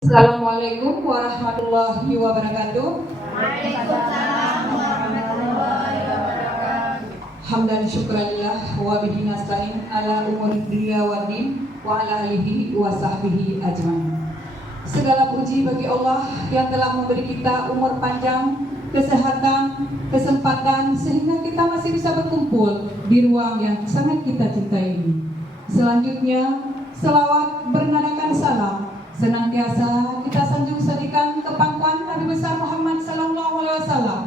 Assalamualaikum warahmatullahi wabarakatuh. Waalaikumsalam warahmatullahi wabarakatuh. Hamdan syukranillah wa bihi nasta'in ala umuri dunya waddin wa ala alihi wa sahbihi ajmain. Segala puji bagi Allah yang telah memberi kita umur panjang, kesehatan, kesempatan sehingga kita masih bisa berkumpul di ruang yang sangat kita cintai ini. Selanjutnya, selawat bernadakan salam senantiasa kita sanjung sadikan ke pangkuan Nabi besar Muhammad sallallahu alaihi wasallam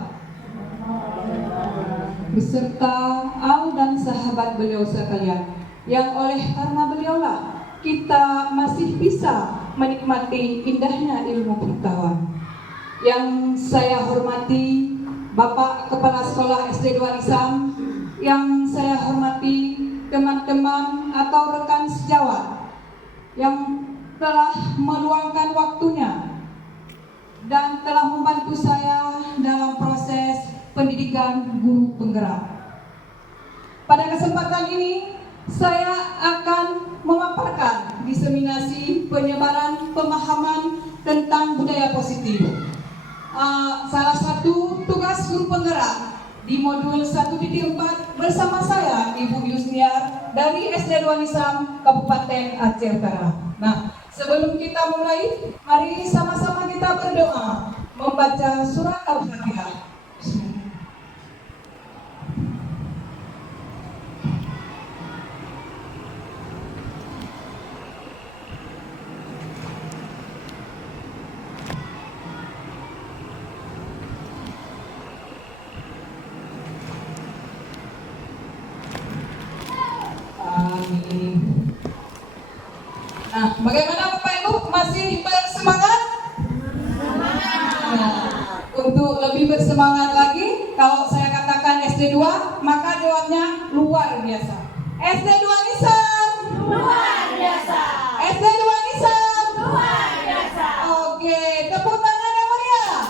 beserta al dan sahabat beliau sekalian, yang oleh karena beliaulah kita masih bisa menikmati indahnya ilmu pengetahuan. Yang saya hormati Bapak Kepala Sekolah SD 2 Isam, yang saya hormati teman-teman atau rekan sejawat yang telah meluangkan waktunya dan telah membantu saya dalam proses pendidikan guru penggerak. Pada kesempatan ini saya akan memaparkan diseminasi penyebaran pemahaman tentang budaya positif. Salah satu tugas guru penggerak di modul 1.4 bersama saya Ibu Yusniar dari SD 2 Nisam Kabupaten Aceh Utara. Nah, sebelum kita mulai, mari sama-sama kita berdoa membaca surat Al-Fatihah. Amin. Nah, bagaimana Bapak Ibu, masih bersemangat? Nah, untuk lebih bersemangat lagi, kalau saya katakan SD 2, maka jawabnya luar biasa. SD 2 Nisam Luar biasa. SD 2 Nisam Luar biasa. Oke, tepuk tangan yang meriah.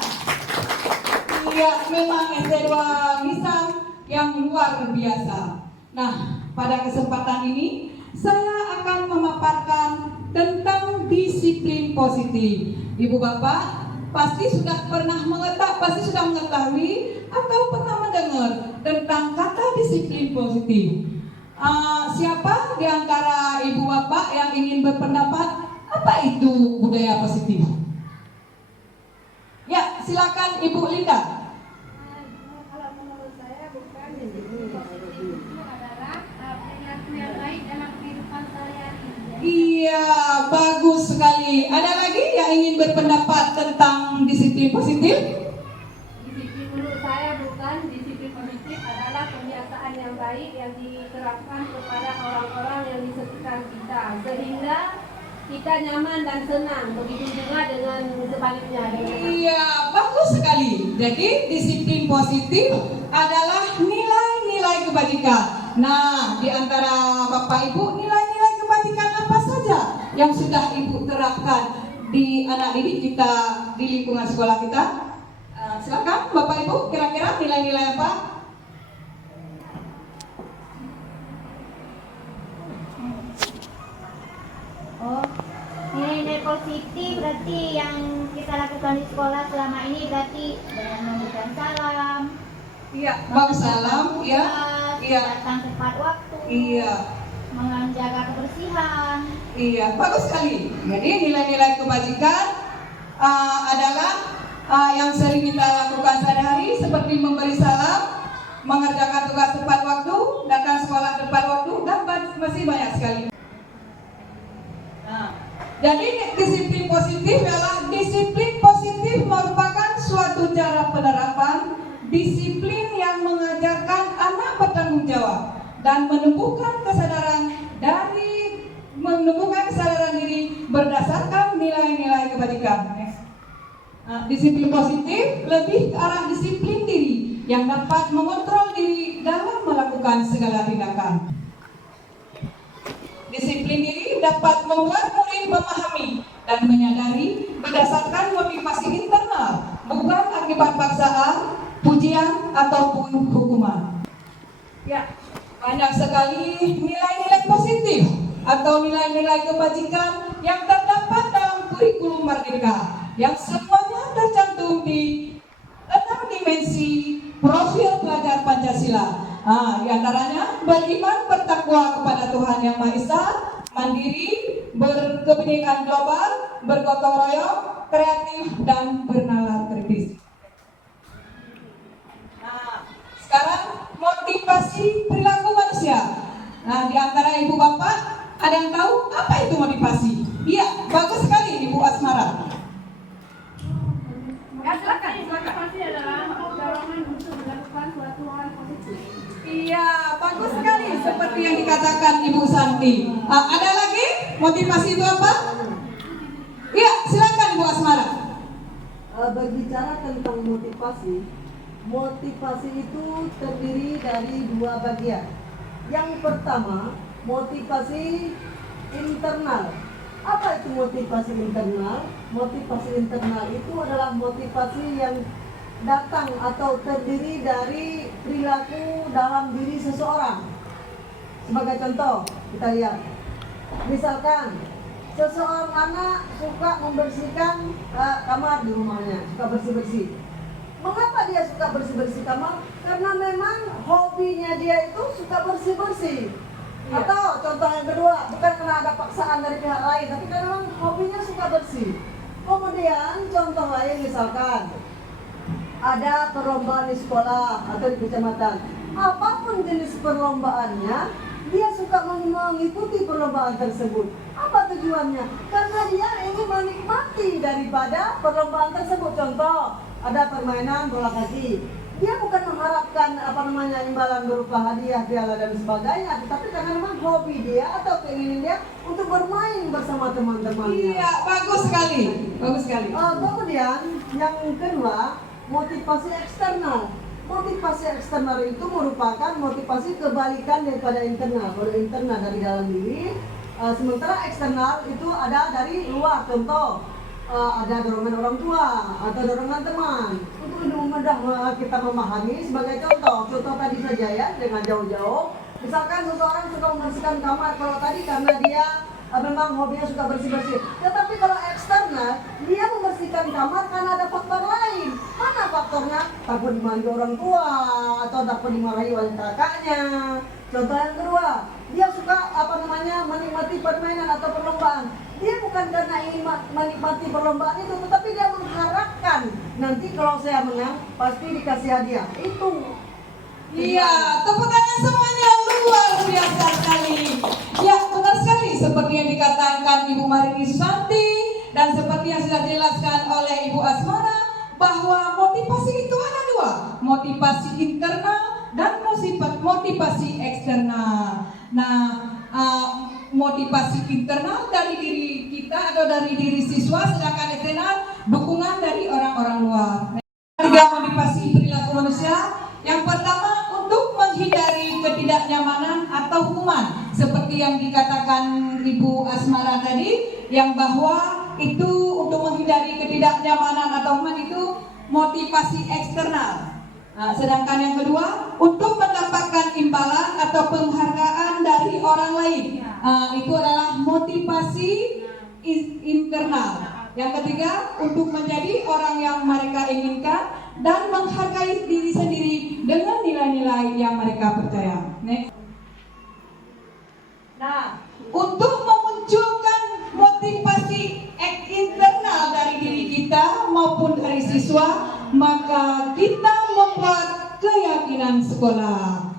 Iya, memang SD 2 Nisam yang luar biasa. Nah, pada kesempatan ini saya akan memaparkan tentang disiplin positif. Ibu Bapak pasti sudah mengetahui atau pernah mendengar tentang kata disiplin positif. Siapa di antara Ibu Bapak yang ingin berpendapat apa itu budaya positif? Ya, silakan Ibu Linda. Kalau menurut saya bukan disiplin positif itu adalah perilaku yang baik dalam kehidupan sehari-hari. Iya, bagus sekali. Ada lagi yang ingin berpendapat tentang disiplin positif? Disiplin menurut saya bukan disiplin positif adalah kebiasaan yang baik yang diterapkan kepada orang-orang yang di sekitar kita sehingga kita nyaman dan senang. Begitu juga dengan sebaliknya. Iya, bagus sekali. Jadi disiplin positif adalah nilai-nilai kebajikan. Nah, di antara Bapak Ibu, nilai-nilai kebajikan apa saja yang sudah Ibu terapkan di anak didik kita di lingkungan sekolah kita? Silakan Bapak Ibu, kira-kira nilai-nilai apa? Oh, nilai-nilai positif berarti yang kita lakukan di sekolah selama ini berarti dengan memberikan salam, Iya, bagus salam, ya. Iya. datang tepat waktu, Iya. menjaga kebersihan. Iya, bagus sekali. Jadi nilai-nilai kebajikan adalah yang sering kita lakukan sehari-hari seperti memberi salam, mengerjakan tugas tepat waktu, datang sekolah tepat waktu, dan masih banyak sekali. Nah, jadi disiplin positif adalah disiplin positif merupakan suatu cara penerapan disiplin yang mengajarkan anak bertanggung jawab dan menumbuhkan kesadaran diri berdasarkan nilai-nilai kebajikan. Nah, disiplin positif lebih ke arah disiplin diri yang dapat mengontrol diri dalam melakukan segala tindakan. Disiplin diri dapat membuat murid memahami dan menyadari berdasarkan motivasi internal, bukan akibat paksaan, pujian, ataupun hukuman. Ya, banyak sekali nilai-nilai positif atau nilai-nilai kebajikan yang terdapat dalam kurikulum Merdeka yang semuanya tercantum di 6 dimensi profil pelajar Pancasila. Di antaranya beriman bertakwa kepada Tuhan Yang Maha Esa, mandiri, berkebinekaan global, bergotong royong, kreatif, dan bernalar kritis. Nah, sekarang motivasi perilaku manusia. Nah, di antara ibu bapak ada yang tahu apa itu motivasi? Iya, bagus sekali Ibu Asmara. Ya, silakan. Motivasi adalah dorongan untuk melakukan suatu hal positif. Iya, bagus sekali seperti yang dikatakan Ibu Santi. Ada lagi motivasi itu apa? Iya, silakan Ibu Asmara. Berbicara tentang motivasi, motivasi itu terdiri dari 2 bagian. Yang pertama, motivasi internal. Apa itu motivasi internal? Motivasi internal itu adalah motivasi yang datang atau terdiri dari perilaku dalam diri seseorang. Sebagai contoh, kita lihat. Misalkan seseorang anak suka membersihkan kamar di rumahnya, suka bersih-bersih. Mengapa dia suka bersih-bersih kamar? Karena memang hobinya dia itu suka bersih-bersih. Atau contoh yang kedua, bukan karena ada paksaan dari pihak lain, tapi karena memang hobinya suka bersih. Kemudian contoh lain misalkan ada perlombaan di sekolah atau di kecamatan. Apapun jenis perlombaannya, dia suka mengikuti perlombaan tersebut. Apa tujuannya? Karena dia ingin menikmati daripada perlombaan tersebut. Contoh, ada permainan bola kaki. Dia bukan mengharapkan imbalan berupa hadiah, piala dan sebagainya, tetapi karena memang hobi dia atau keinginan dia untuk bermain bersama teman-temannya. Iya, bagus sekali. Bagus sekali. Kemudian yang kedua, motivasi eksternal. Motivasi eksternal itu merupakan motivasi kebalikan daripada internal. Kalau internal dari dalam diri, sementara eksternal itu ada dari luar. Contoh, ada dorongan orang tua atau dorongan teman untuk mudah kita memahami. Sebagai contoh tadi saja ya, dengan jauh-jauh. Misalkan seseorang suka membersihkan kamar, kalau tadi karena dia memang hobinya suka bersih-bersih. Tetapi kalau eksternal, dia membersihkan kamar karena ada faktor lain. Mana faktornya? Takut dimarahi orang tua atau takut dimarahi oleh kakaknya. Contoh yang kedua, dia suka menikmati permainan atau perlombaan. Dia bukan karena ingin menikmati perlombaan itu, tetapi dia mengharapkan nanti kalau saya menang pasti dikasih hadiah. Itu. Iya, tepuk tangan semuanya, luar biasa sekali. Ya, benar sekali seperti yang dikatakan Ibu Marini Susanti dan seperti yang sudah dijelaskan oleh Ibu Asmara, bahwa motivasi itu ada 2, motivasi internal dan motivasi eksternal. Nah, motivasi internal dari diri kita atau dari diri siswa, sedangkan eksternal dukungan dari orang-orang luar. 3 motivasi perilaku manusia. Yang pertama, untuk menghindari ketidaknyamanan atau hukuman, seperti yang dikatakan Ibu Asmara tadi, yang bahwa itu untuk menghindari ketidaknyamanan atau hukuman itu motivasi eksternal. Sedangkan yang kedua, untuk mendapatkan imbalan atau penghargaan dari orang lain, itu adalah motivasi internal. Yang ketiga, untuk menjadi orang yang mereka inginkan dan menghargai diri sendiri dengan nilai-nilai yang mereka percaya. Nah, untuk memunculkan motivasi internal dari diri kita maupun dari siswa, maka kita membuat keyakinan sekolah.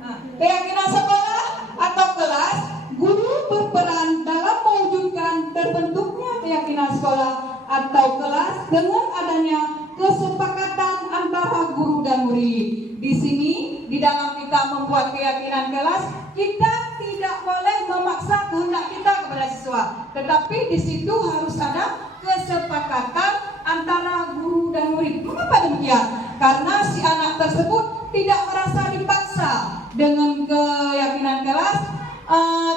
Nah, keyakinan sekolah atau kelas, guru berperan dalam mewujudkan terbentuknya keyakinan sekolah atau kelas dengan adanya kesepakatan antara guru dan murid. Di sini, di dalam kita membuat keyakinan kelas, kita tidak boleh memaksa kehendak kita kepada siswa, tetapi di situ harus ada kesepakatan antara guru dan murid. Mengapa demikian? Karena si anak tersebut tidak merasa dipaksa dengan keyakinan kelas.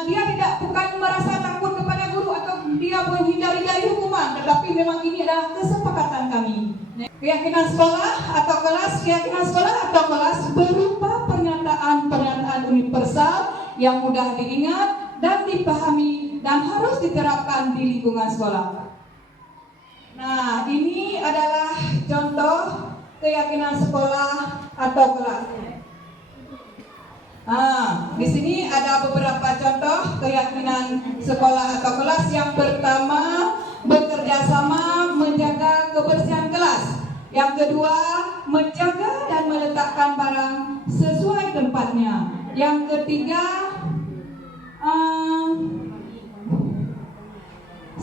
Dia bukan merasa takut kepada guru atau dia menghindari dari hukuman, tetapi memang ini adalah kesepakatan kami. Keyakinan sekolah atau kelas berupa pernyataan universal yang mudah diingat dan dipahami dan harus diterapkan di lingkungan sekolah. Nah, ini adalah contoh keyakinan sekolah atau kelas. Di sini ada beberapa contoh keyakinan sekolah atau kelas. Yang pertama, bekerja sama menjaga kebersihan kelas. Yang kedua, menjaga dan meletakkan barang sesuai tempatnya. Yang ketiga,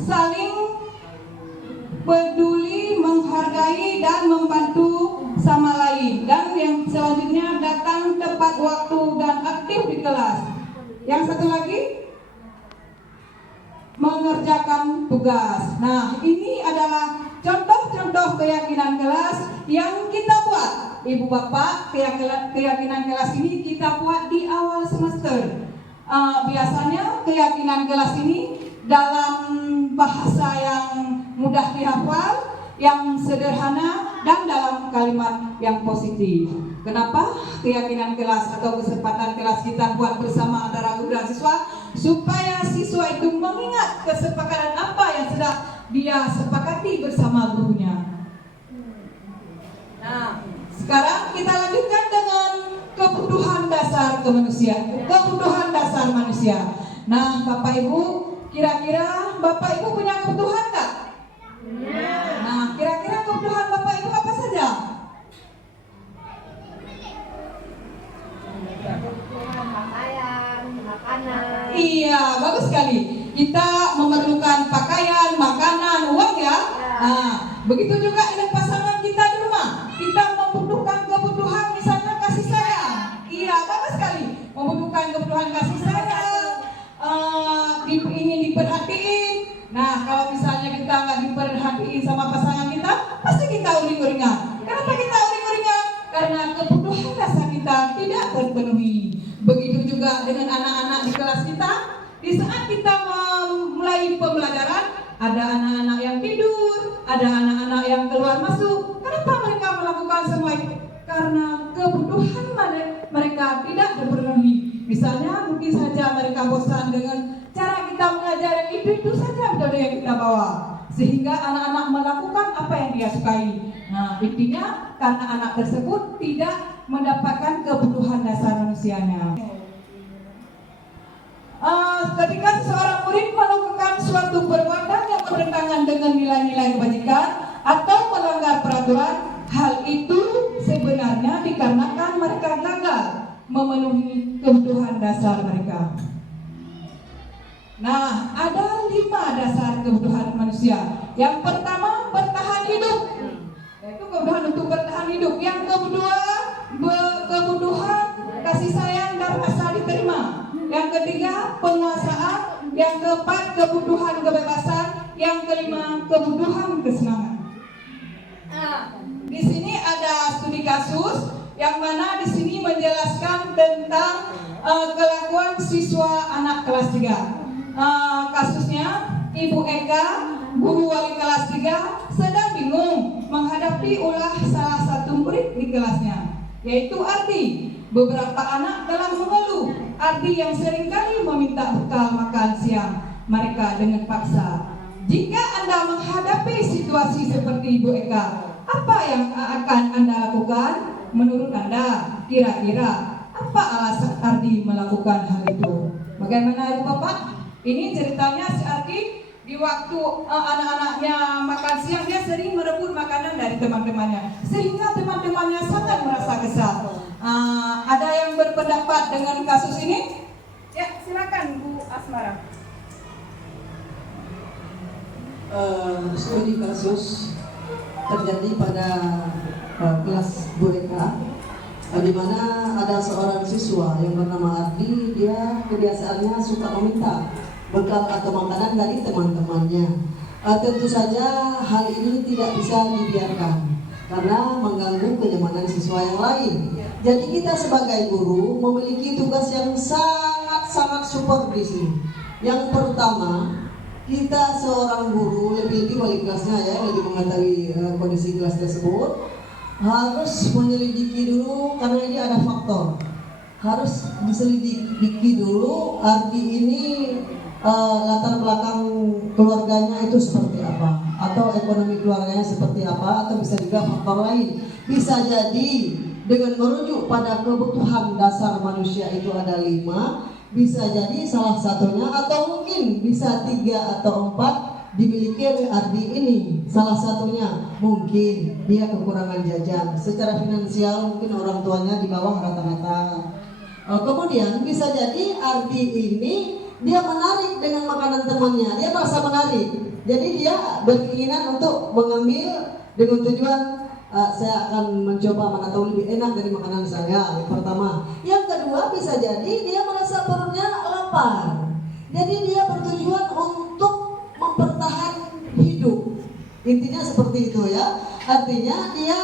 saling peduli, menghargai dan membantu sama lain. Dan yang selanjutnya, datang tepat waktu dan aktif di kelas. Yang satu lagi, mengerjakan tugas. Nah, ini adalah contoh-contoh keyakinan kelas yang kita buat. Ibu bapak, keyakinan kelas ini kita buat di awal semester. Biasanya keyakinan kelas ini dalam bahasa yang mudah dihafal, yang sederhana, dan dalam kalimat yang positif. Kenapa keyakinan kelas atau kesempatan kelas kita buat bersama antara guru dan siswa? Supaya siswa itu mengingat kesepakatan apa yang sudah dia sepakati bersama gurunya. Nah, sekarang kita lanjutkan dengan kebutuhan dasar manusia. Nah, Bapak Ibu, kira-kira Bapak Ibu punya kebutuhan nggak? Nah, kira-kira kebutuhan Bapak Ibu apa saja? Pakaian, makanan. Iya, bagus sekali. Kita memerlukan pakaian, makanan, uang ya. Nah, begitu juga dengan pasangan kita di rumah. Kita membutuhkan kebutuhan misalnya kasih sayang. Iya, bagus sekali. Membutuhkan kebutuhan kasih sayang, ingin diperhatiin. Nah, kalau misalnya kita nggak diperhatiin sama pasangan kita, pasti kita uring-uringan. Kenapa kita uring-uringan? Karena kebutuhan dasar kita tidak terpenuhi. Begitu juga dengan anak-anak di kelas kita. Di saat kita mulai pembelajaran, ada anak-anak yang tidur, ada anak-anak yang keluar masuk. Kenapa mereka melakukan semua itu? Karena kebutuhan mereka tidak terpenuhi. Misalnya mungkin saja mereka bosan dengan cara kita mengajar yang itu saja metode yang kita bawa, sehingga anak-anak melakukan apa yang dia sukai. Nah, intinya karena anak tersebut tidak mendapatkan kebutuhan dasar manusianya. Ketika seseorang murid melakukan suatu perbuatan yang bertentangan dengan nilai-nilai kebajikan atau melanggar peraturan, hal itu sebenarnya dikarenakan mereka gagal memenuhi kebutuhan dasar mereka. Nah, ada 5 dasar kebutuhan manusia. Yang pertama, bertahan hidup, yaitu kebutuhan untuk bertahan hidup. Yang kedua, kebutuhan kasih sayang dan rasa diterima. Yang ketiga, penguasaan. Yang keempat, kebutuhan kebebasan. Yang kelima, kebutuhan kesenangan. Di sini ada studi kasus yang mana di sini menjelaskan tentang kelakuan siswa anak kelas 3. Kasusnya, Ibu Eka, guru wali kelas 3, sedang bingung menghadapi ulah salah satu murid di kelasnya, yaitu Ardi. Beberapa anak telah mengeluh Ardi yang seringkali meminta bekal makan siang mereka dengan paksa. Jika Anda menghadapi situasi seperti Ibu Eka, apa yang akan Anda lakukan? Menurut Anda, kira-kira apa alasan Ardi melakukan hal itu? Bagaimana Ibu Bapak? Ini ceritanya si Ardi Di waktu anak-anaknya makan siang, dia sering merebut makanan dari teman-temannya, sehingga teman-temannya sangat merasa kesal. Ada yang berpendapat dengan kasus ini? Ya, silakan Bu Asmara. Studi kasus terjadi pada kelas boneka, di mana ada seorang siswa yang bernama Ardi. Dia kebiasaannya suka meminta bekal atau makanan dari teman-temannya. Tentu saja hal ini tidak bisa dibiarkan karena mengganggu kenyamanan siswa yang lain. Jadi kita sebagai guru memiliki tugas yang sangat support di sini. Yang pertama, kita seorang guru, lebih-lebih wali kelasnya ya, lebih mengetahui kondisi kelas tersebut, harus menyelidiki dulu karena ini ada faktor. Harus diselidiki dulu Ardi ini latar belakang keluarganya itu seperti apa, atau ekonomi keluarganya seperti apa, atau bisa juga faktor lain. Bisa jadi dengan merujuk pada kebutuhan dasar manusia itu ada 5, bisa jadi salah satunya, atau mungkin bisa 3 atau 4 dimiliki oleh Ardi ini. Salah satunya mungkin dia kekurangan jajan, secara finansial mungkin orang tuanya di bawah rata-rata. Kemudian bisa jadi Ardi ini dia menarik dengan makanan temannya, dia merasa menarik, jadi dia berkeinginan untuk mengambil dengan tujuan saya akan mencoba mana tahu lebih enak dari makanan saya. Yang pertama. Yang kedua, bisa jadi dia merasa perutnya lapar, jadi dia bertujuan untuk mempertahankan hidup. Intinya seperti itu ya. Artinya dia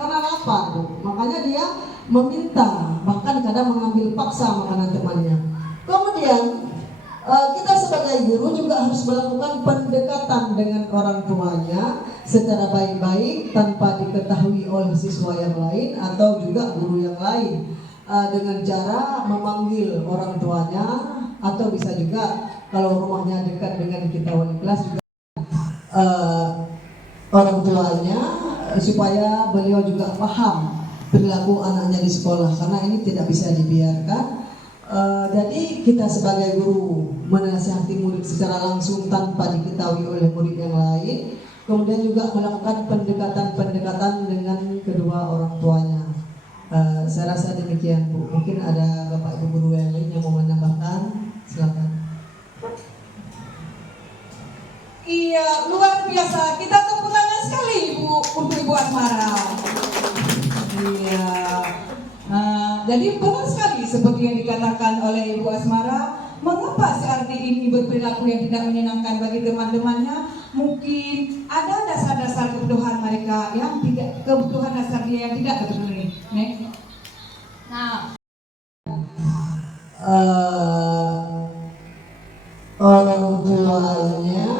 karena lapar, makanya dia meminta, bahkan kadang mengambil paksa makanan temannya. Kemudian kita sebagai guru juga harus melakukan pendekatan dengan orang tuanya secara baik-baik tanpa diketahui oleh siswa yang lain atau juga guru yang lain, dengan cara memanggil orang tuanya, atau bisa juga kalau rumahnya dekat dengan kita wali kelas juga orang tuanya, supaya beliau juga paham perilaku anaknya di sekolah, karena ini tidak bisa dibiarkan. Jadi kita sebagai guru menasihati murid secara langsung tanpa diketahui oleh murid yang lain, kemudian juga melakukan pendekatan dengan kedua orang tuanya. Saya rasa demikian Bu. Mungkin ada Bapak Ibu guru yang lain yang mau menambahkan, silakan. Iya, luar biasa. Kita tepuk tangan sekali Bu untuk Ibu Asmara. Iya. Jadi benar sekali seperti yang dikatakan oleh Ibu Asmara. Mengapa si Ardi ini berperilaku yang tidak menyenangkan bagi teman-temannya? Mungkin ada dasar-dasar kebutuhan mereka yang tidak, kebutuhan dasar dia yang tidak terpenuhi. Nah, orang tuanya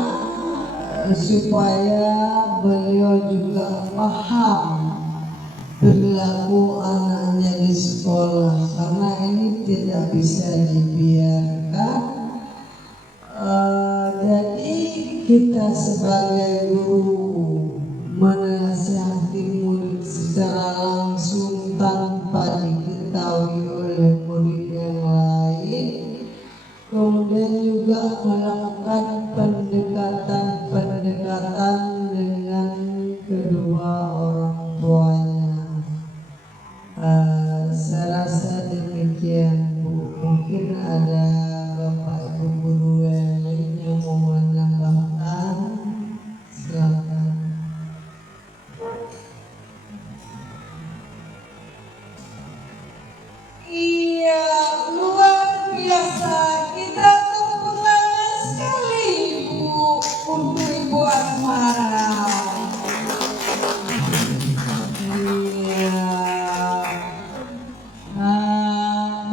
supaya beliau juga paham perilaku anaknya di sekolah, karena ini tidak bisa dibiarkan. Jadi kita sebagai guru menasihati murid secara langsung tanpa diketahui oleh murid yang lain, kemudian juga melakukan pendekatan dengan kedua orang tuanya. Saya rasa demikian Bu. Mungkin ada Bapak Ibu guru yang lain yang mau menambahkan, silakan. iya, luar biasa. Kita tepuk tangan sekali Bu untuk Ibu Asmara.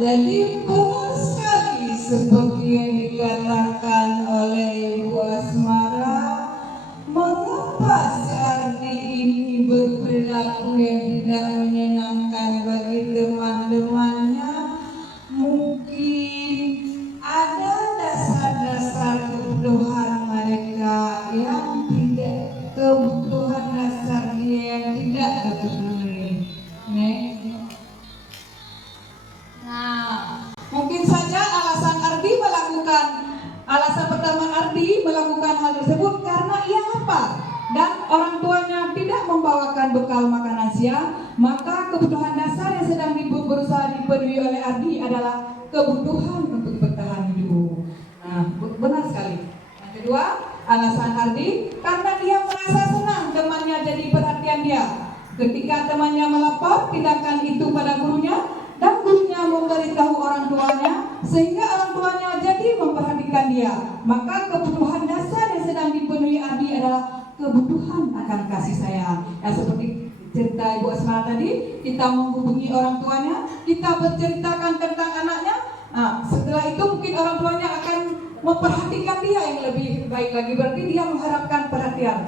Jadi benar sekali seperti yang dikatakan oleh Ibu Asmara. Mengapa si Ardi ini berperilaku yang tidak menyenangkan bagi teman-temannya? Mungkin ada dasar-dasar kebutuhan mereka yang tidak, kebutuhan dasar dia yang tidak terpenuhi. Nah, mungkin saja alasan Ardi dipenuhi oleh Ardi adalah kebutuhan untuk bertahan hidup. Nah, benar sekali. Yang kedua, alasan Ardi karena dia merasa senang temannya jadi perhatian dia. Ketika temannya melapor tindakan itu pada gurunya dan gurunya memberitahu orang tuanya sehingga orang tuanya jadi memperhatikan dia, maka kebutuhan dasar yang sedang dipenuhi Ardi adalah kebutuhan akan kasih sayang. Ya, seperti cerita Ibu Asma tadi, kita menghubungi orang tuanya, kita berceritakan tentang anaknya. Nah, setelah itu mungkin orang tuanya akan memperhatikan dia yang lebih baik lagi. Berarti dia mengharapkan perhatian.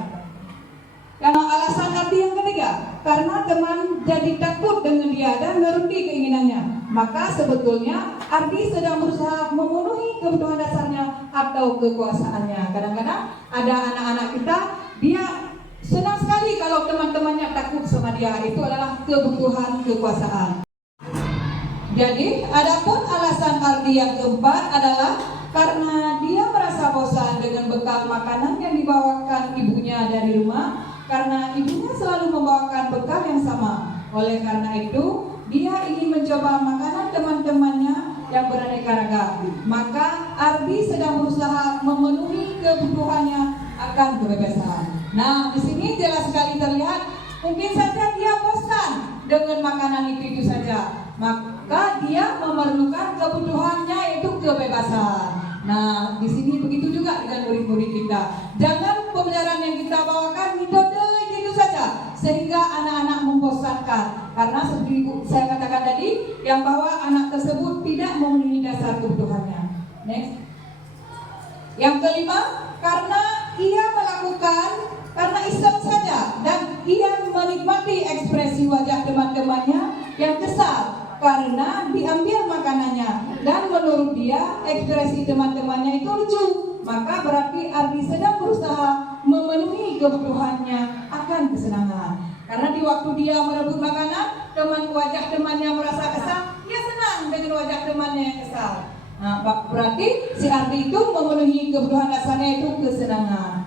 Karena alasan Ardi yang ketiga, karena teman jadi takut dengan dia dan merugi keinginannya, maka sebetulnya Ardi sedang berusaha memenuhi kebutuhan dasarnya atau kekuasaannya. Kadang-kadang ada anak-anak kita, dia senang sekali kalau teman-temannya takut sama dia. Itu adalah kebutuhan kekuasaan. Jadi, adapun alasan Ardi yang keempat adalah karena dia merasa bosan dengan bekal makanan yang dibawakan ibunya dari rumah, karena ibunya selalu membawakan bekal yang sama. Oleh karena itu, dia ingin mencoba makanan teman-temannya yang beraneka ragam. Maka Ardi sedang berusaha memenuhi kebutuhannya akan kebebasan. Nah, di sini jelas sekali terlihat, mungkin saja dia bosan dengan makanan itu saja. Maka dia memerlukan kebutuhannya, yaitu kebebasan. Nah, di sini begitu juga dengan murid-murid kita. Jangan pembelajaran yang kita bawakan itu saja sehingga anak-anak membosankan. Karena seperti saya katakan tadi, yang bahwa anak tersebut tidak memenuhi dasar kebutuhannya. Next. Yang kelima, karena ia melakukan karena iseng saja dan ia menikmati ekspresi wajah teman-temannya yang kesal karena diambil makanannya, dan menurut dia ekspresi teman-temannya itu lucu, maka berarti Ardi sedang berusaha memenuhi kebutuhannya akan kesenangan. Karena di waktu dia merebut makanan, wajah temannya merasa kesal, dia senang dengan wajah temannya yang kesal. Nah, berarti si Ardi itu memenuhi kebutuhan dasarnya, itu kesenangan.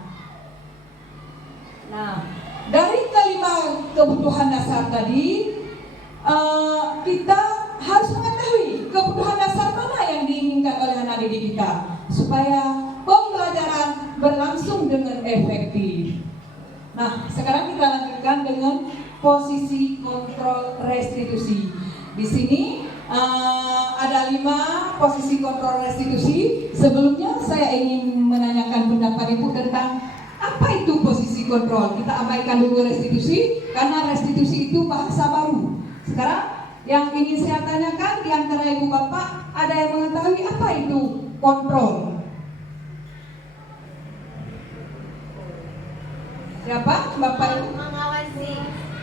Nah, dari kelima kebutuhan dasar tadi, kita harus mengetahui kebutuhan dasar mana yang diinginkan oleh anak didik kita supaya pembelajaran berlangsung dengan efektif. Nah, sekarang kita lanjutkan dengan posisi kontrol restitusi. Di sini ada 5 posisi kontrol restitusi. Sebelumnya saya ingin menanyakan pendapat Ibu tentang apa itu posisi kontrol. Kita abaikan dulu restitusi karena restitusi itu bahasa baru. Sekarang yang ingin saya tanyakan di antara ibu bapak, ada yang mengetahui apa itu kontrol? Siapa? Bapak Ibu? Mengawasi.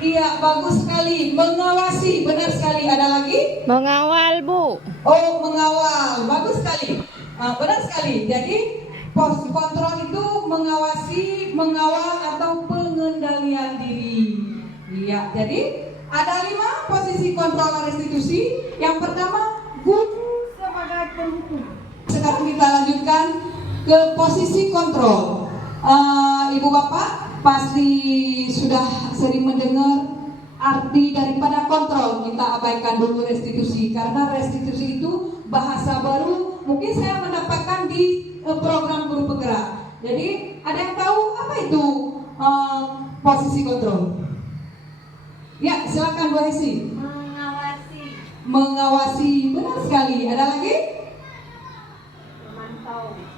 Iya, bagus sekali. Mengawasi, benar sekali. Ada lagi? Mengawal, Bu. Oh, mengawal. Bagus sekali. Benar sekali. Jadi pos kontrol itu mengawasi, mengawal atau pengendalian diri. Iya, jadi ada 5 posisi kontrol restitusi. Yang pertama, guru sebagai penghukum. Sekarang kita lanjutkan ke posisi kontrol. Ibu bapak pasti sudah sering mendengar arti daripada kontrol. Kita abaikan dulu restitusi karena restitusi itu bahasa baru. Mungkin saya mendapatkan di program guru penggerak. Jadi ada yang tahu apa itu posisi kontrol? Ya, silakan Bu Hesi. Mengawasi. Mengawasi, benar sekali. Ada lagi?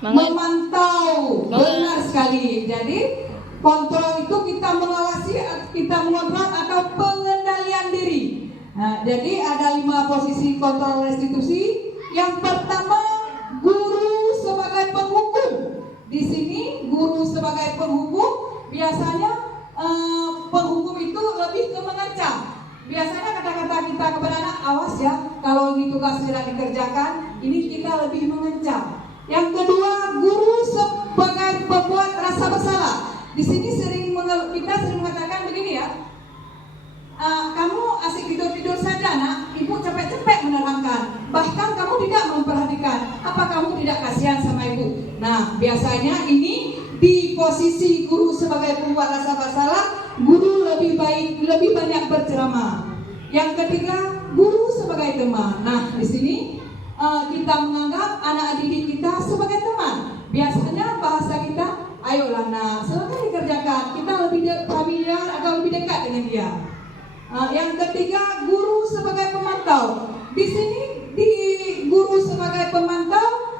Memantau, benar sekali. Jadi kontrol itu kita mengawasi, kita mengontrol atau pengendalian diri. Nah, jadi ada 5 posisi kontrol restitusi. Yang pertama, guru sebagai penghukum. Di sini guru sebagai penghukum biasanya penghukum itu lebih ke mengancam. Biasanya kata-kata kita kepada anak, awas ya, kalau ini tugas tidak dikerjakan, ini kita lebih mengancam. Yang kedua, guru sebagai pembuat rasa bersalah. Di sini kita sering mengatakan begini ya, kamu asik tidur-tidur saja nak, ibu capek-capek menerangkan, bahkan kamu tidak memperhatikan, apa kamu tidak kasihan sama ibu? Nah, biasanya ini di posisi guru sebagai pembuat rasa bersalah, guru lebih banyak berceramah. Yang ketiga, guru sebagai teman. Nah, di sini kita menganggap anak didik kita sebagai teman. Biasanya bahasa kita, ayolah nak, silakan dikerjakan. Kita lebih familiar atau lebih dekat dengan dia. Yang ketiga, guru sebagai pemantau. Di sini di guru sebagai pemantau,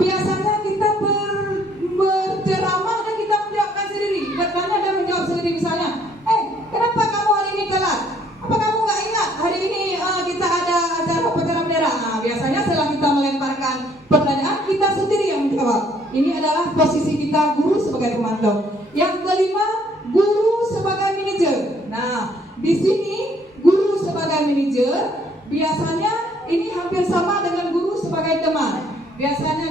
biasanya kita berceramah dan kita menjawabkan sendiri, bertanya dan menjawab sendiri. Misalnya, kenapa kamu hari ini telat? Apa kamu nggak ingat hari ini kita ada acara upacara bendera? Nah, biasanya setelah kita melemparkan pertanyaan, kita sendiri yang menjawab. Ini adalah posisi kita guru sebagai pemantau. Yang kelima, guru sebagai manajer. Nah, di sini guru sebagai manajer biasanya ini hampir sama dengan guru sebagai teman. Biasanya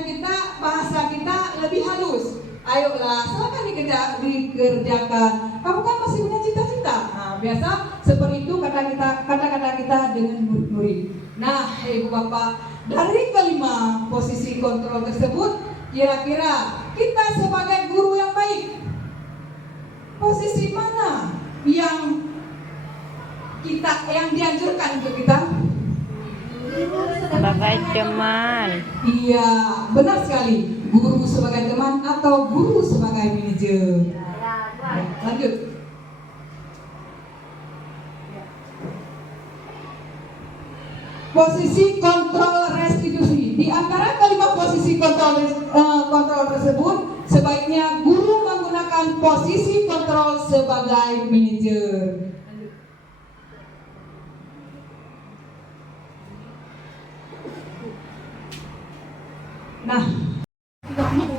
bahasa kita lebih halus. Ayolah, silakan dikerjakan. Kamu kan masih punya cita-cita. Nah, biasa seperti itu kata-kata kita dengan murid-murid. Nah, Ibu Bapak, dari kelima posisi kontrol tersebut, kira-kira kita sebagai guru yang baik, posisi mana yang dianjurkan untuk kita? Sebagai teman. Iya, benar sekali. Guru sebagai teman atau guru sebagai manajer. Lanjut. Posisi kontrol restitusi. Di antara kelima posisi kontrol tersebut, sebaiknya guru menggunakan posisi kontrol sebagai manajer.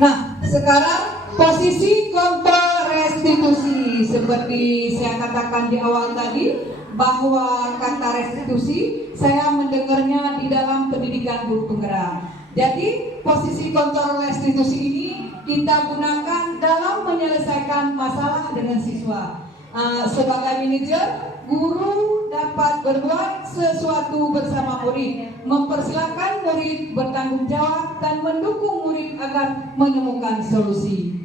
Nah, sekarang posisi kontrol restitusi. Seperti saya katakan di awal tadi, bahwa kata restitusi saya mendengarnya di dalam pendidikan guru penggerak. Jadi posisi kontrol restitusi ini kita gunakan dalam menyelesaikan masalah dengan siswa. Sebagai manajer, guru dapat berbuat sesuatu bersama murid, mempersilahkan murid bertanggung jawab dan mendukung murid agar menemukan solusi.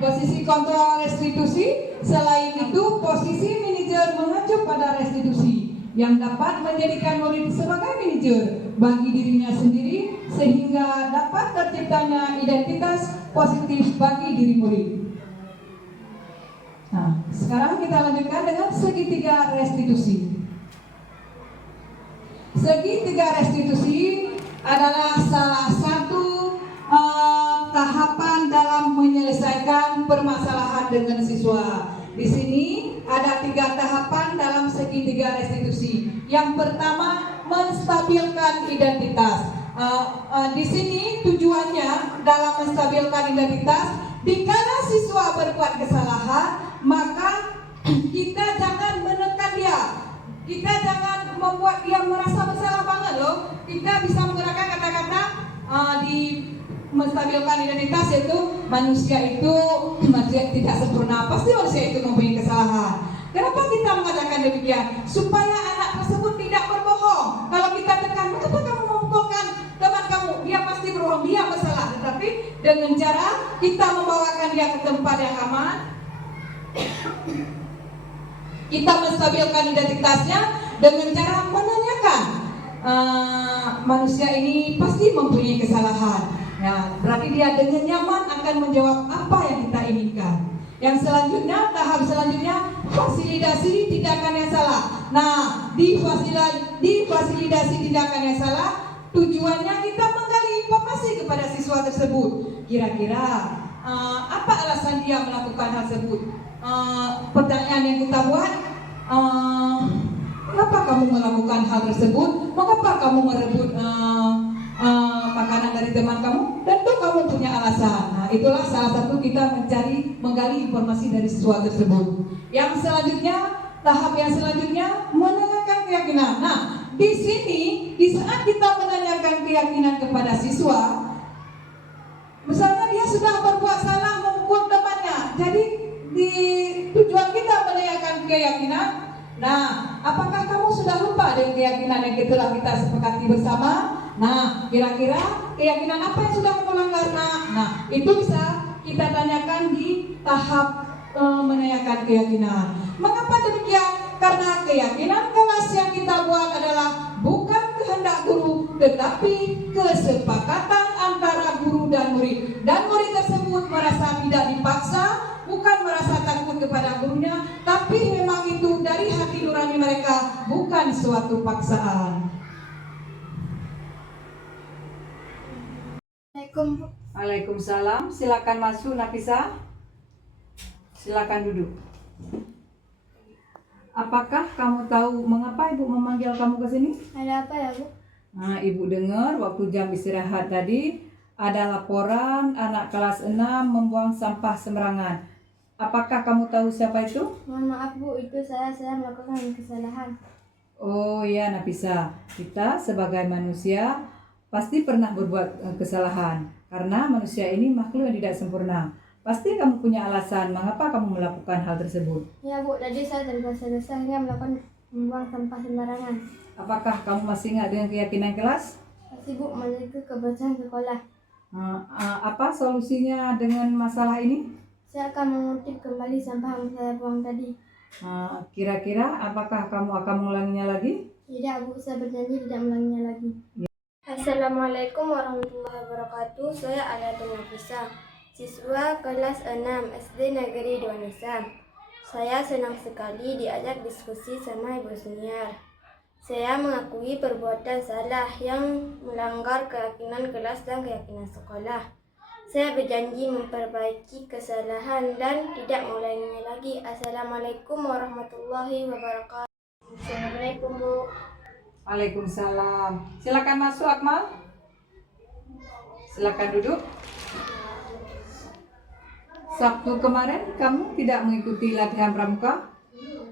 Posisi kontrol restitusi. Selain itu, posisi manajer mengacu pada restitusi yang dapat menjadikan murid sebagai manajer bagi dirinya sendiri sehingga dapat terciptanya identitas positif bagi diri murid. Nah, sekarang kita lanjutkan dengan segitiga restitusi. Segitiga restitusi adalah salah satu tahapan dalam menyelesaikan permasalahan dengan siswa. Di sini ada 3 tahapan dalam segitiga restitusi. Yang pertama, menstabilkan identitas. Di sini tujuannya dalam menstabilkan identitas, dikala siswa berbuat kesalahan, maka kita jangan menekan dia. Kita jangan membuat dia merasa bersalah banget loh. Kita bisa menggunakan kata-kata di menstabilkan identitas, yaitu manusia tidak sempurna, pasti manusia itu mempunyai kesalahan. Kenapa kita mengatakan demikian? Supaya anak tersebut tidak berbohong. Kalau kita tekan, kenapa kamu memukulkan teman kamu? Dia pasti berbohong, dia bersalah. Tetapi dengan cara kita membawakan dia ke tempat yang aman, kita menstabilkan identitasnya dengan cara menanyakan, manusia ini pasti mempunyai kesalahan. Ya, berarti dia dengan nyaman akan menjawab apa yang kita inginkan. Yang selanjutnya, tahap selanjutnya, fasilitasi tindakan yang salah. Nah, di fasilitasi tindakan yang salah, tujuannya kita menggali informasi kepada siswa tersebut. Kira-kira apa alasan dia melakukan hal tersebut? Pertanyaan yang kita buat, kenapa kamu melakukan hal tersebut? Mengapa kamu merebut makanan dari teman kamu? Tentu kamu punya alasan. Nah, itulah salah satu kita menggali informasi dari siswa tersebut. Yang selanjutnya, tahap yang selanjutnya, menanyakan keyakinan. Nah, di sini, di saat kita menanyakan keyakinan kepada siswa, misalnya dia sudah berbuat salah memukul temannya, jadi di tujuan kita menanyakan keyakinan. Nah, apakah kamu sudah lupa dengan keyakinan yang telah kita sepakati bersama? Nah, kira-kira keyakinan apa yang sudah kamu langgar? Nah, itu bisa kita tanyakan di tahap menanyakan keyakinan. Mengapa demikian? Karena keyakinan kelas yang kita tetapi kesepakatan antara guru dan murid tersebut merasa tidak dipaksa, bukan merasa takut kepada gurunya, tapi memang itu dari hati nurani mereka, bukan suatu paksaan. Waalaikumsalam. Silakan masuk Nafisa. Silakan duduk. Apakah kamu tahu mengapa Ibu memanggil kamu ke sini? Ada apa ya, Bu? Nah, Ibu dengar waktu jam istirahat tadi ada laporan anak kelas 6 membuang sampah sembarangan. Apakah kamu tahu siapa itu? Mohon maaf, Bu, itu saya melakukan kesalahan. Oh ya Nafisa, kita sebagai manusia pasti pernah berbuat kesalahan. Karena manusia ini makhluk yang tidak sempurna. Pasti kamu punya alasan mengapa kamu melakukan hal tersebut. Ya, Bu, tadi saya tergesa-gesa hingga melakukan membuang sampah sembarangan. Apakah kamu masih ingat dengan keyakinan kelas? Masih, Bu, menjaga kebersihan sekolah. Apa solusinya dengan masalah ini? Saya akan mengutip kembali sampah yang saya buang tadi. Kira-kira apakah kamu akan mengulanginya lagi? Tidak, Bu, saya berjanji tidak mengulanginya lagi. Assalamualaikum warahmatullahi wabarakatuh. Saya Anatul Nafisa, siswa kelas 6 SD Negeri 2 Nisam. Saya senang sekali diajak diskusi sama Ibu Senior. Saya mengakui perbuatan salah yang melanggar keyakinan kelas dan keyakinan sekolah. Saya berjanji memperbaiki kesalahan dan tidak mengulanginya lagi. Assalamualaikum warahmatullahi wabarakatuh. Assalamualaikum, Bu. Waalaikumsalam. Silakan masuk Akmal. Silakan duduk. Sabtu kemarin kamu tidak mengikuti latihan pramuka?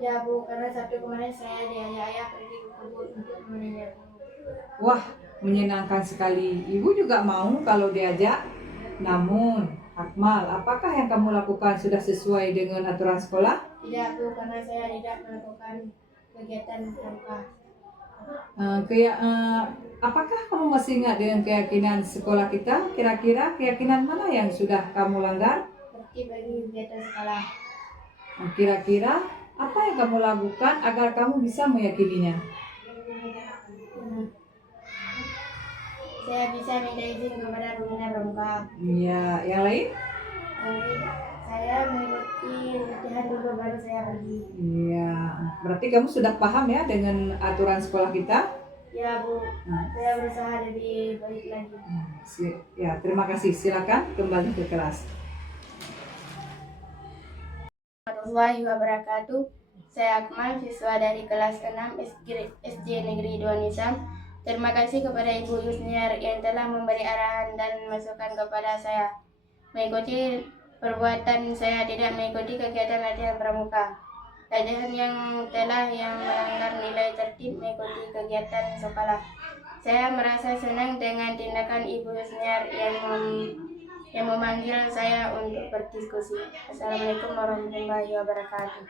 Ya, Bu, karena Sabtu kemarin saya diajak ayah pergi ke kebun untuk menanam. Wah, menyenangkan sekali. Ibu juga mau kalau diajak. Namun, Akmal, apakah yang kamu lakukan sudah sesuai dengan aturan sekolah? Tidak, Bu, karena saya tidak melakukan kegiatan pramuka. Apakah kamu masih ingat dengan keyakinan sekolah kita? Kira-kira keyakinan mana yang sudah kamu langgar? Tertib bagi kegiatan sekolah. Kira-kira apa yang kamu lakukan agar kamu bisa meyakininya? Saya bisa minta izin kepada pembina pramuka. Iya, yang lain? Saya mengikuti latihan dulu baru saya pergi. Iya, berarti kamu sudah paham ya dengan aturan sekolah kita? Ya, Bu, saya berusaha lebih baik lagi. Ya, terima kasih. Silakan kembali ke kelas. Warahmatullahi wabarakatuh. Saya Akmal, siswa dari kelas 6 SD Negeri 2 Nisam. Terima kasih kepada Ibu Yusniar yang telah memberi arahan dan masukan kepada saya. Mengikuti perbuatan saya tidak mengikuti kegiatan latihan pramuka. Latihan yang melanggar nilai tertib mengikuti kegiatan sekolah. Saya merasa senang dengan tindakan Ibu Yusniar yang memanggil saya untuk berdiskusi. Assalamualaikum warahmatullahi wabarakatuh.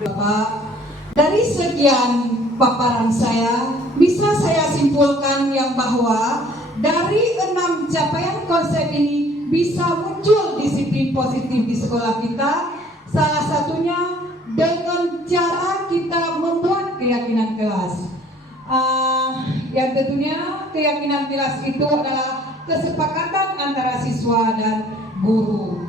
Bapak, dari sekian paparan saya, bisa saya simpulkan yang bahwa dari 6 capaian konsep ini bisa muncul disiplin positif di sekolah kita. Salah satunya dengan cara kita membuat keyakinan kelas. Yang tentunya keyakinan kelas itu adalah kesepakatan antara siswa dan guru.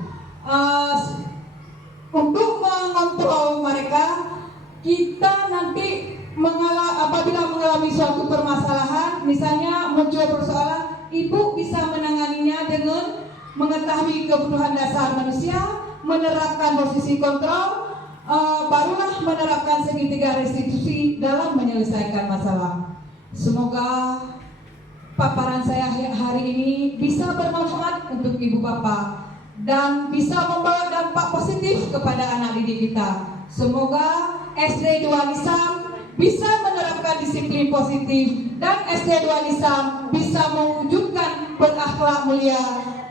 Untuk mengontrol mereka, kita nanti apabila mengalami suatu permasalahan, misalnya muncul persoalan, ibu bisa menanganinya dengan mengetahui kebutuhan dasar manusia, menerapkan posisi kontrol, barulah menerapkan segitiga restitusi dalam menyelesaikan masalah. Semoga paparan saya hari ini bisa bermanfaat untuk ibu bapak dan bisa membawa dampak positif kepada anak didik kita. Semoga SD 2 Nisam bisa menerapkan disiplin positif dan SD 2 Nisam bisa mewujudkan berakhlak mulia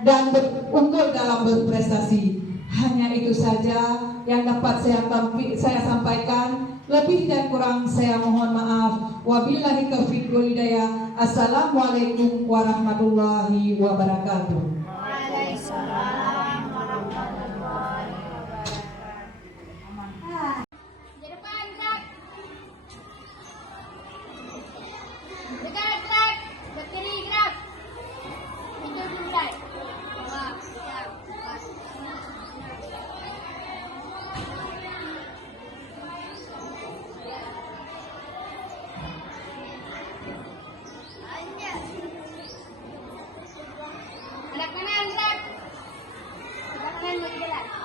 dan berunggul dalam berprestasi. Hanya itu saja yang dapat saya sampaikan. Lebih dan kurang saya mohon maaf. Wabillahi taufiq wal hidayah. Assalamualaikum warahmatullahi wabarakatuh. Waalaikumsalam. Silakan bagi jelas.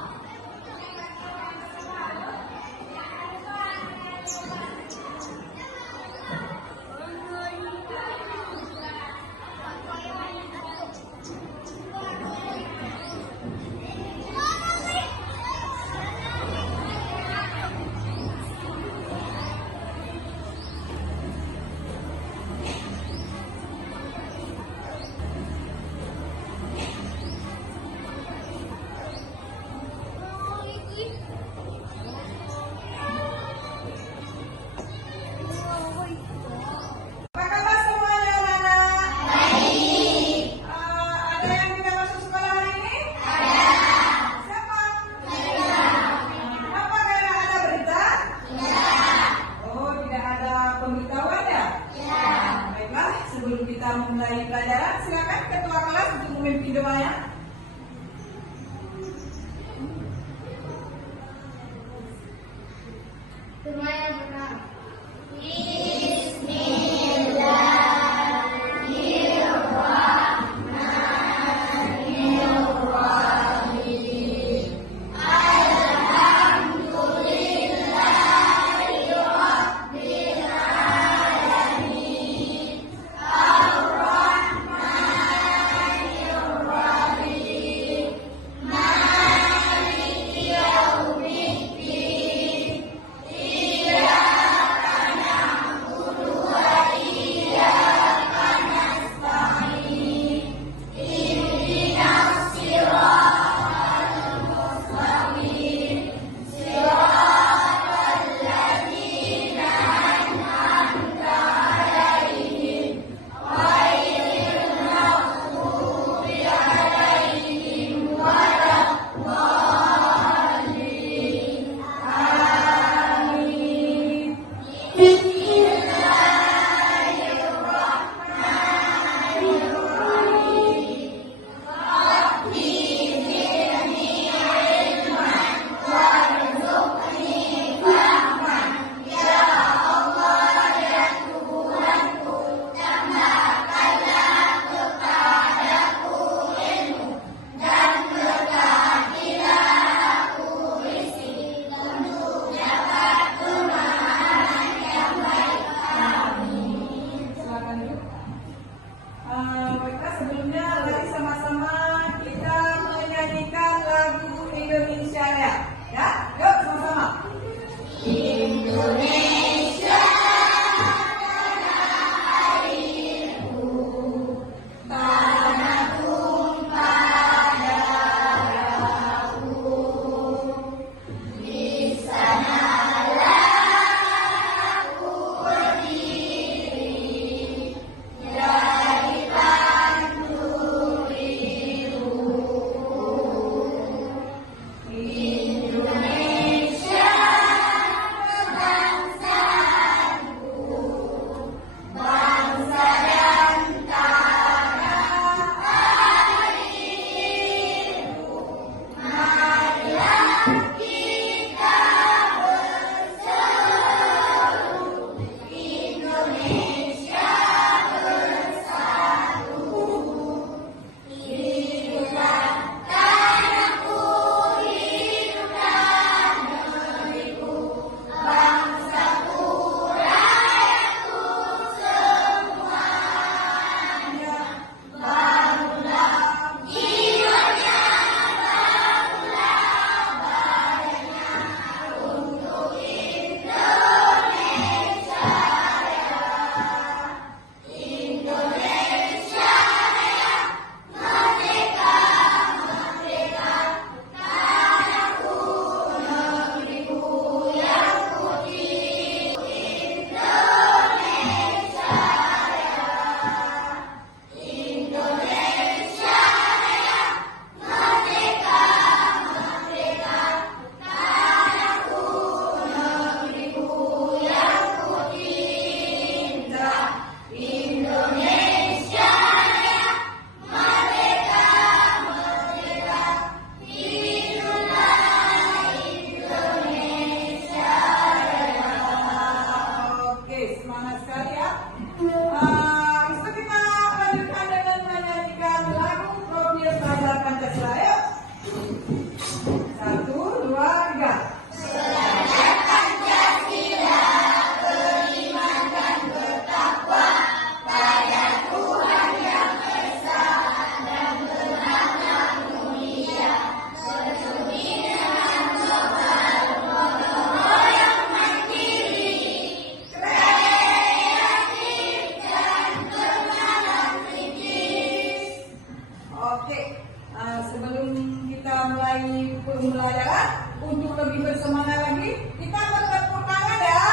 pembelajaran. Untuk lebih bersemangat lagi, kita bertepuk tangan ya.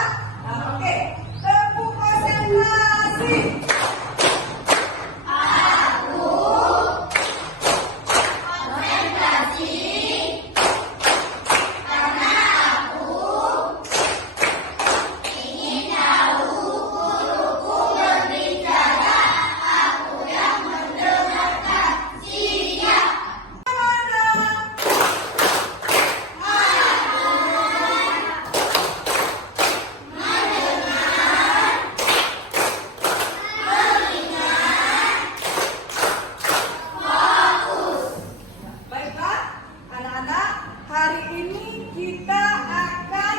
Nah, oke, tepuk konsentrasi. Baiklah, anak-anak, hari ini kita akan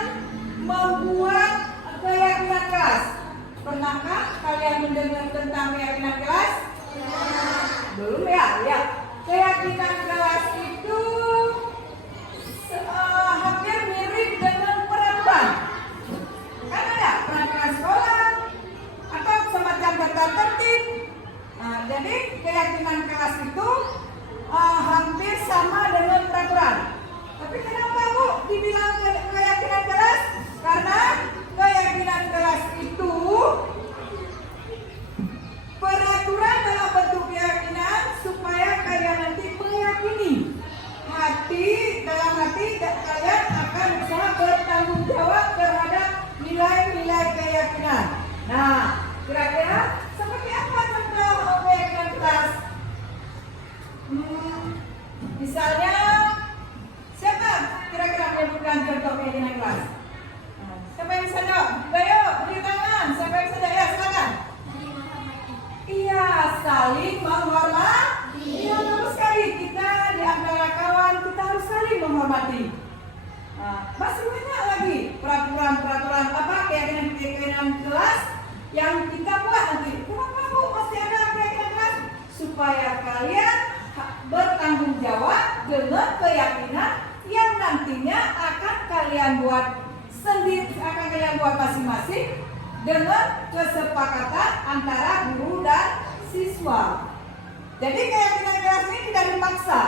membuat keyakinan kelas. Pernahkah kalian mendengar tentang keyakinan kelas? Belum ya? Ya. Keyakinan kelas itu hampir mirip dengan peraturan. Kan ada peraturan sekolah atau semacam tata tertib. Nah, jadi keyakinan kelas itu hampir sama dengan peraturan. Tapi kenapa Bu dibilang keyakinan kelas? Karena keyakinan kelas itu peraturan dalam bentuk keyakinan supaya kalian nanti meyakini. Dalam hati kalian akan berusaha bertanggung jawab terhadap nilai-nilai keyakinan. Nah, kira-kira seperti apa contoh keyakinan kelas? Misalnya, siapa kira-kira menyebutkan contoh keyakinan kelas? Siapa yang bisa jawab? Ayo, beri tangan. Siapa yang bisa jawab? Ya, silakan. Iya, saling menghormati. Iya, betul sekali. Kita di antara kawan, kita harus saling menghormati. Masih banyak lagi peraturan-peraturan apa keyakinan kelas yang kita buat nanti. Kenapa Bu masih ada keyakinan kelas? Supaya kalian bertanggung jawab dengan keyakinan yang nantinya akan kalian buat sendiri, akan kalian buat masing-masing dengan kesepakatan antara guru dan siswa. Jadi keyakinan kelas ini tidak dipaksa,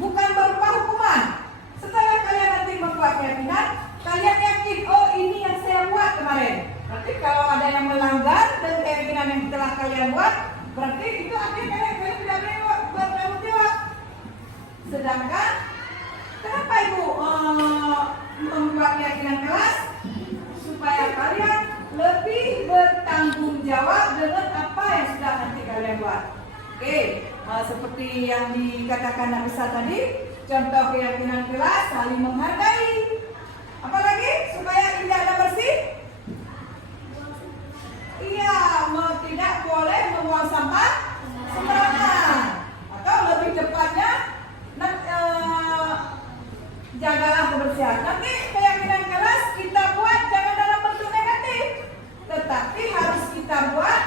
bukan berupa hukuman. Setelah kalian nanti membuat keyakinan, kalian yakin, oh ini yang saya buat kemarin. Berarti kalau ada yang melanggar dengan keyakinan yang telah kalian buat, berarti itu artinya kalian tidak bertanggung jawab. Sedangkan kenapa Ibu membuat keyakinan kelas? Supaya kalian lebih bertanggung jawab dengan apa yang sudah nanti kalian buat. Oke, seperti yang dikatakan Nafisa tadi, contoh keyakinan kelas saling menghargai. Apalagi supaya indah dan bersih? Iya, tidak boleh membuang sampah sembarangan. Atau lebih tepatnya, jagalah kebersihan. Nanti keyakinan kelas kita buat jangan dalam bentuk negatif, tetapi harus kita buat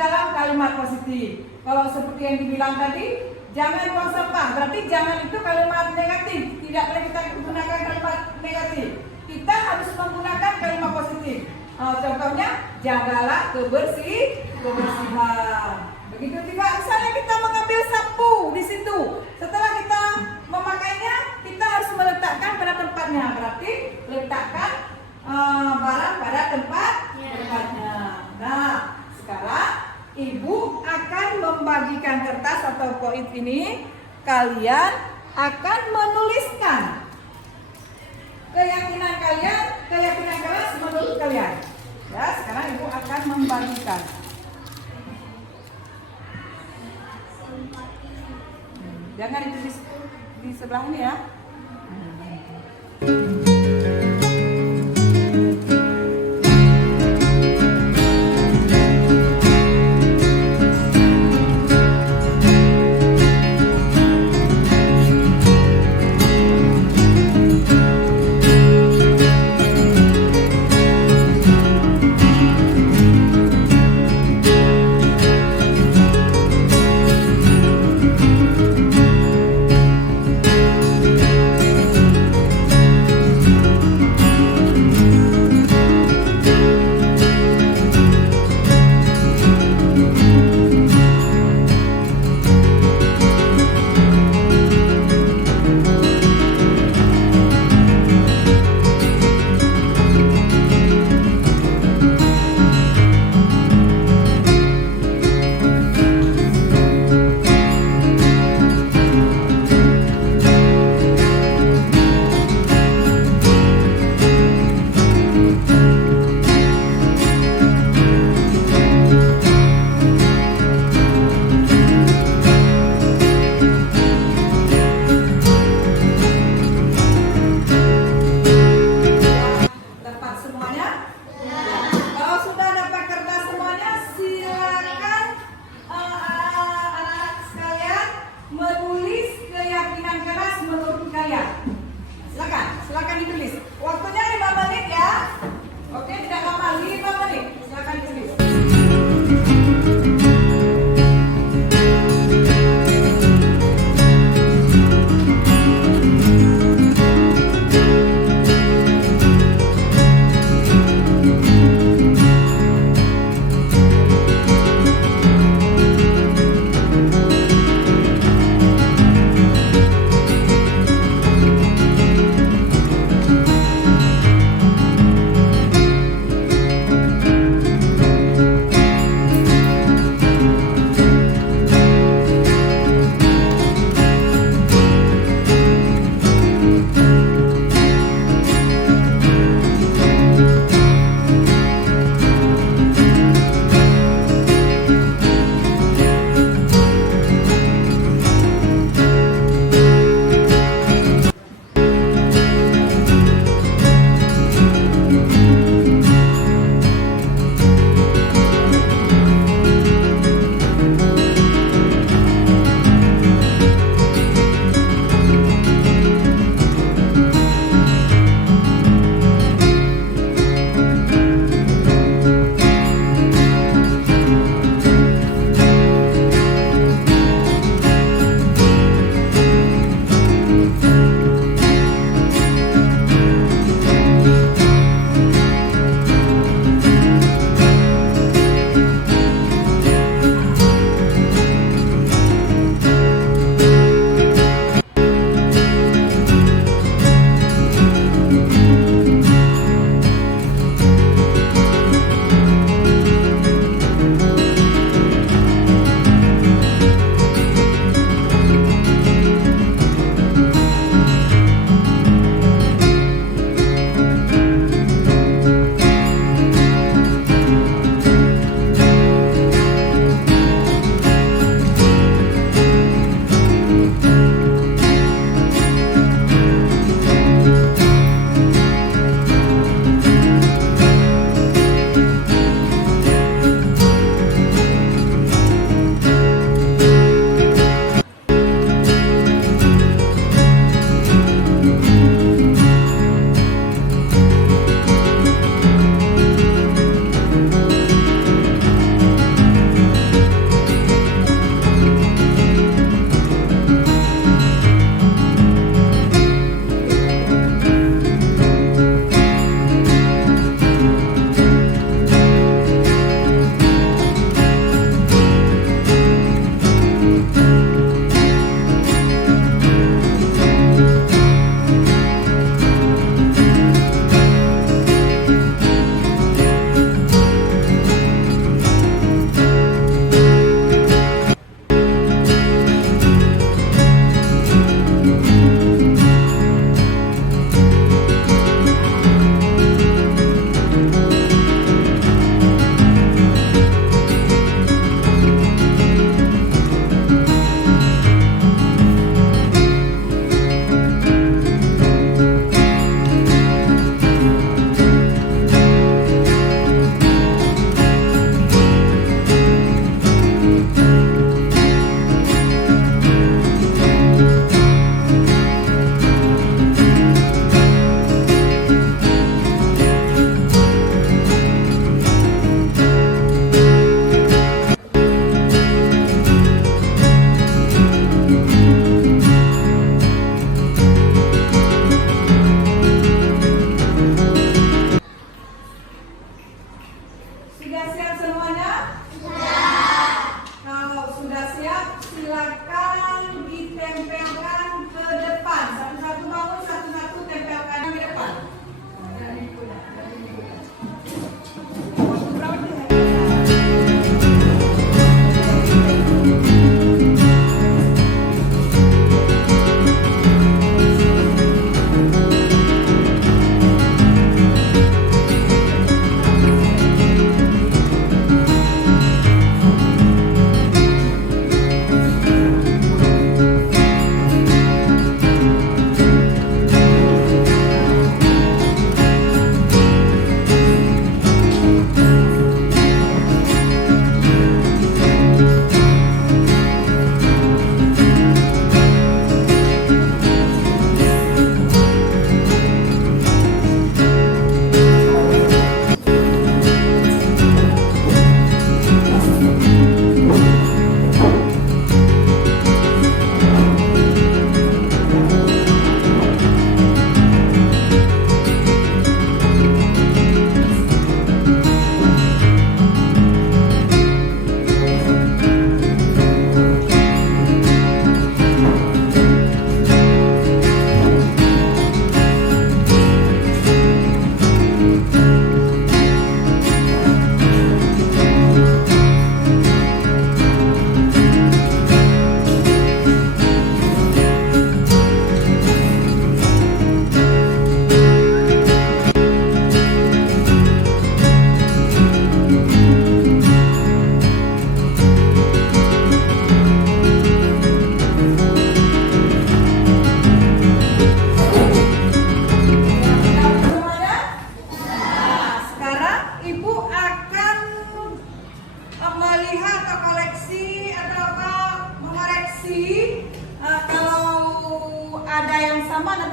dalam kalimat positif. Kalau seperti yang dibilang tadi, jangan buang sampah. Berarti jangan itu kalimat negatif. Tidak boleh kita gunakan kalimat negatif. Kita harus menggunakan kalimat positif. Contohnya, jagalah kebersihan. Begitu juga misalnya kita mengambil sapu di situ. Setelah kita memakainya, kita harus meletakkan pada tempatnya. Berarti letakkan barang pada tempatnya. Nah, sekarang Ibu akan membagikan kertas atau poin ini. Kalian akan menuliskan keyakinan kalian, keyakinan kelas menurut kalian. Ya, sekarang Ibu akan membagikan. Jangan ditulis di sebelah ini ya.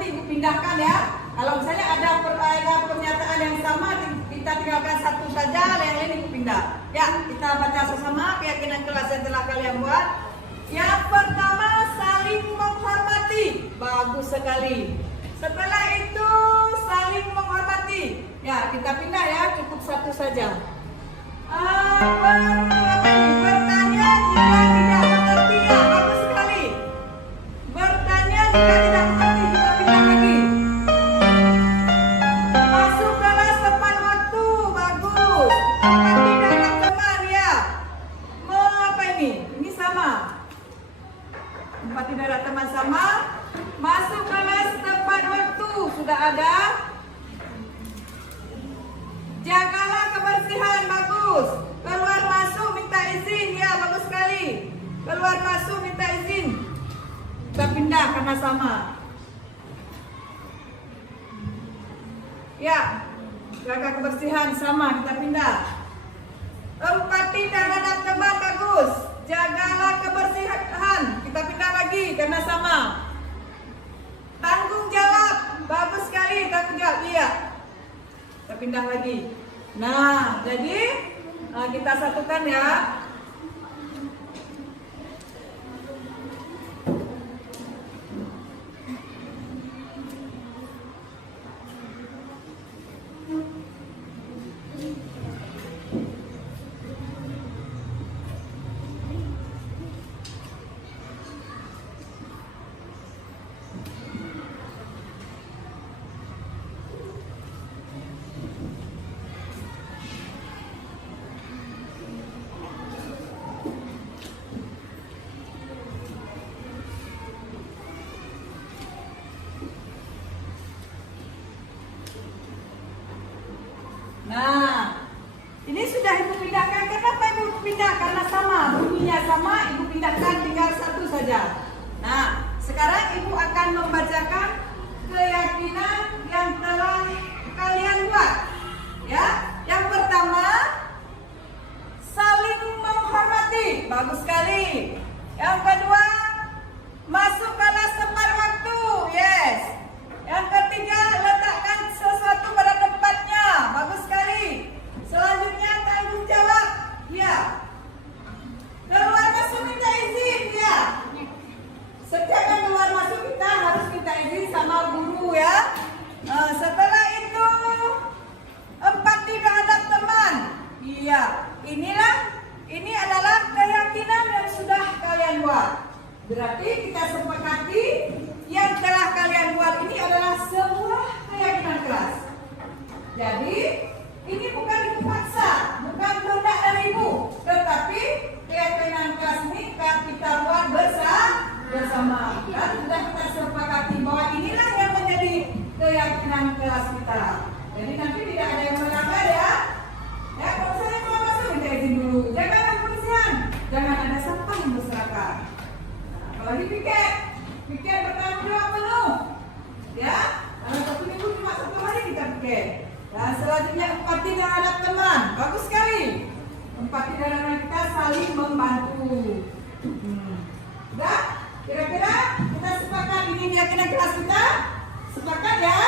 ibu pindahkan ya. Kalau misalnya ada pernyataan yang sama, kita tinggalkan satu saja, yang lain ibu pindah. Ya, kita baca sama-sama keyakinan kelas yang telah kalian buat. Yang pertama, saling menghormati. Bagus sekali. Setelah itu saling menghormati. Ya, kita pindah ya, cukup satu saja. Bertanya jika tidak mengerti. Ya, bagus sekali. Bertanya jika tidak mengerti, kita pindah lagi. Masuk kelas tepat waktu. Bagus. Empati dengan teman ya. Apa ini? Ini sama. Empati dengan teman sama. Masuk kelas tepat waktu. Sudah ada. Jagalah kebersihan. Bagus. Keluar masuk minta izin. Ya, bagus sekali. Keluar masuk minta izin. Kita pindah karena sama. Ya, jaga kebersihan sama, kita pindah. Empati terhadap teman. Bagus. Jagalah kebersihan. Kita pindah lagi karena sama. Tanggung jawab. Bagus sekali, tanggung jawab. Iya. Kita pindah lagi. Nah, jadi kita satukan ya. Nah, ini sudah ibu pindahkan. Kenapa ibu pindah? Karena sama, bunyinya sama, ibu pindahkan tinggal satu saja. Nah, sekarang ibu akan membacakan keyakinan yang telah kalian buat. Ya, yang pertama, saling menghormati. Bagus sekali. Yang kedua, masuk kelas tepat waktu. Yes. Yang ketiga, letakkan sesuatu pada tempatnya. Bagus sekali. Selanjutnya, tanggung jawab. Ya. Keluar masuk minta izin. Ya. Setiap yang keluar masuk kita harus minta izin sama guru ya. Setelah itu, empati terhadap teman. Iya. Ini adalah keyakinan yang sudah kalian buat. Berarti kita sepakati yang telah kalian buat ini adalah sebuah keyakinan kelas. Jadi ini bukan ibu paksa, bukan kehendak dari ibu, tetapi keyakinan kelas ini kita buat bersama. Dan sudah kita sepakati bahwa inilah yang menjadi keyakinan kelas kita. Jadi nanti tidak ada yang melanggar ya. Ya, kalau saya mau masuk minta izin dulu. Janganlah kebersihan, jangan ada sampah yang berserakan. Apalagi piket bertanggung jawab penuh. Ya, dalam 1 minggu cuma 1 hari kita piket. Dan selanjutnya empati terhadap teman. Bagus sekali. Empati terhadap teman, kita saling membantu. Udah? Kira-kira kita sepakat ini keyakinan kelas kita? Sepakat ya?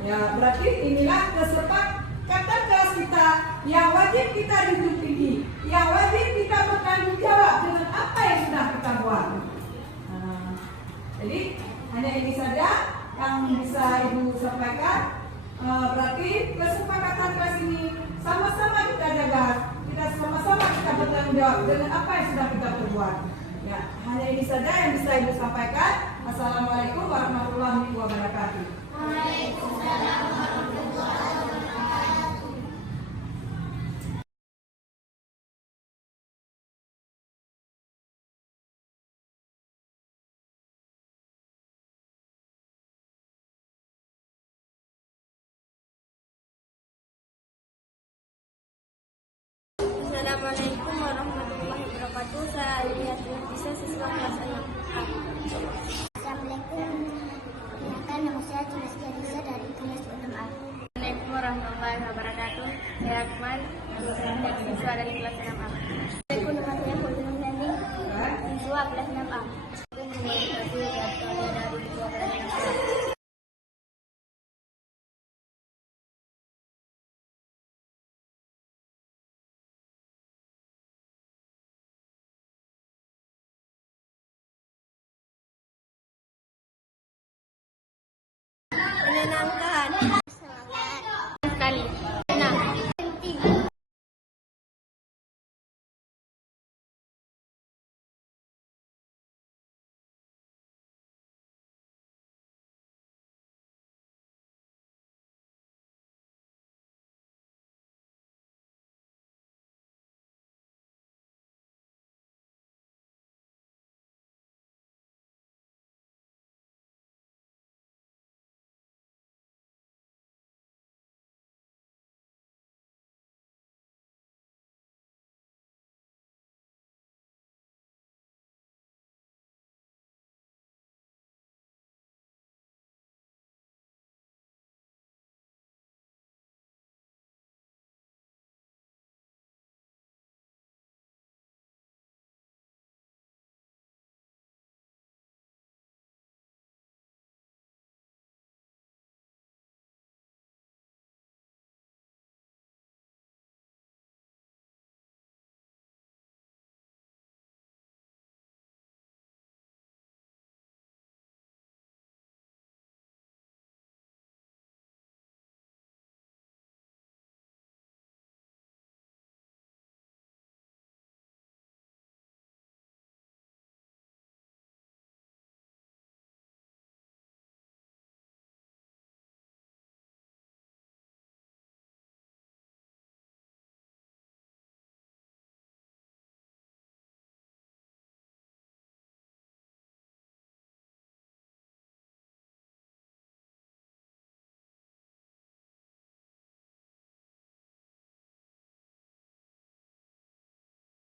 Ya, berarti inilah kesepakatan kelas kita yang wajib kita hidup ini, yang wajib kita bertanggung jawab dengan apa yang sudah kita buat. Jadi hanya ini saja yang bisa ibu sampaikan. Berarti kesepakatan kelas ini sama-sama kita jaga, kita sama-sama kita bertanggung jawab dengan apa yang sudah kita perbuat. Ya, hanya ini saja yang bisa ibu sampaikan. Assalamualaikum warahmatullahi wabarakatuh. Waalaikumsalam warahmatullahi wabarakatuh. Assalamualaikum warahmatullahi wabarakatuh. Saya Aliyatul Bisa, siswa kelas 6. Assalamualaikum. Perkenalkan, nama saya Celestia Lisa dari kelas 6A. Assalamualaikum warahmatullahi wabarakatuh. Saya Akmal, siswa dari kelas 6A.